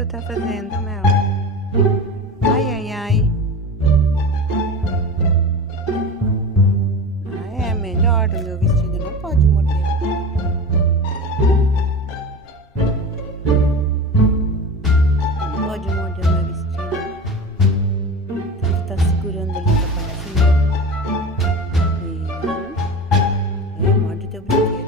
tu tá fazendo, Mel? Ai, ai, ai. Ah, é melhor o meu vestido, não pode morder. Não pode morder o meu vestido. Ele tá segurando ali com a patinha. E... morde teu brinquedo.